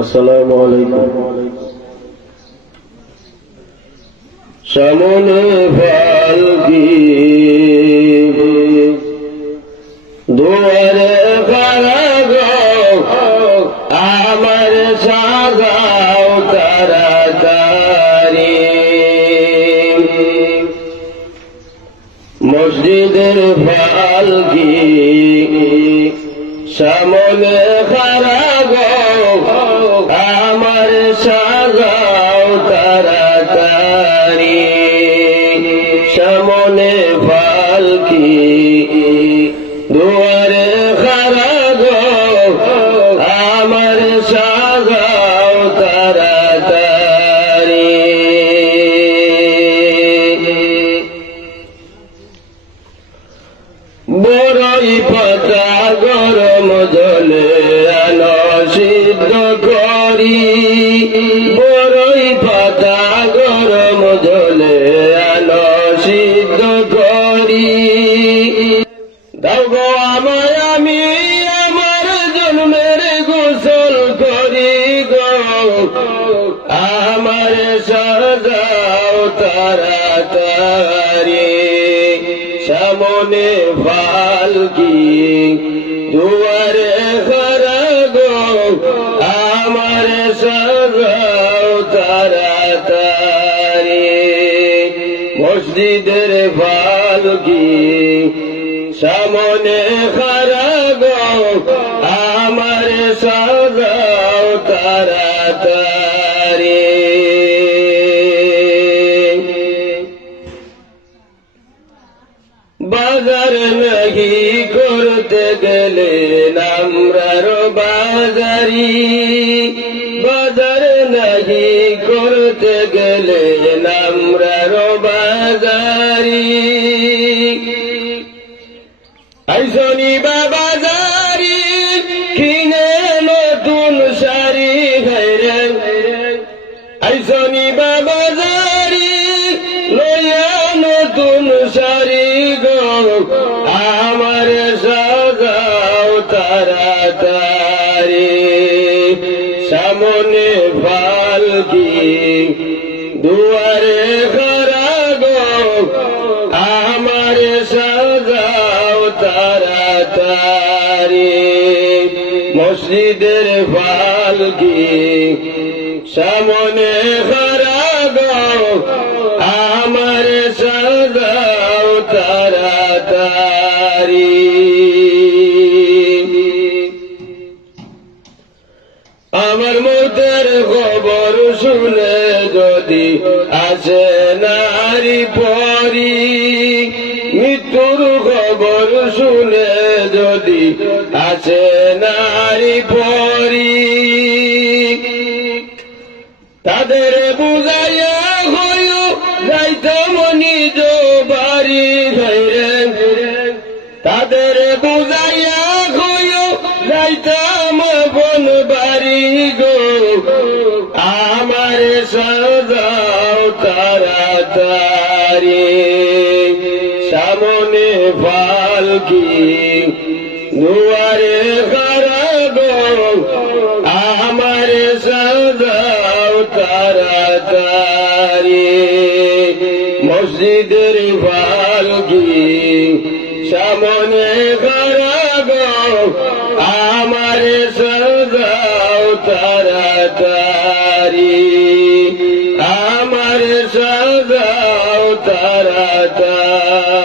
আসসালামু আলাইকুম। সামনে ফালকি দুয়ারে খাড়া গো, আমার সাজাও তাড়াতাড়ি। মসজিদের ফালকি সামনে খাড়া গো, আমার সাজাও তাড়াতাড়ি। সামনে ফালকি দুয়ারে খাড়া গো, আমার সাজাও তাড়াতাড়ি। বড়ই পাতা গরম জলে আনো সিদ্ধ করি, বড়ই পাতা গরম জলে আনো সিদ্ধ করি। দাও গো আমায়, আমি আমার জন্মের গোসল করি গো, আমার সাজাও তাড়াতাড়ি। সামনে ফালকি দুয়ারে খাড়া গো, আমার সাজাও তাড়াতাড়ি। মসজিদের ফালকি সামনে খাড়া গো, আমার সাজাও তাড়াতাড়ি। বাজার নাহি করতে গেলে আমরার বাজারি, বাজার নাহি করতে গেলে আমরার বাজারি। আইসনি বাজারি কিনে নতুন শাড়ি ঘরে, আইসনি বাজারি লইয়া নতুন শাড়ি গো, আমার সাজাও তাড়াতাড়ি। সামনে ফালকি দুয়ারে খাড়া গো, আমার সাজাও তাড়াতাড়ি। মসজিদের ফালকি সামনে খাড়া গো, আমার সাজাও তাড়াতাড়ি। আমার মৌতের খবর শুনে যদি আসে নারী পরি, মৃত্যুর খবর শুনে যদি আসে নারী পরি, তাদের বুঝাইয়া হইও যাইতাম নিজ বাড়ি ধরে, তাদের বুঝাইয়া হইও যাইতাম বন বাড়ি গো, আমার সাজাও তাড়াতাড়ি। সামনে ফালকি দুয়ারে খাড়া গো, আমার সাজাও তাড়াতাড়ি। মসজিদের ফালকি সামনে খাড়া গো, আমার সাজাও তাড়াতাড়ি, আমার সাজাও তাড়াতাড়ি।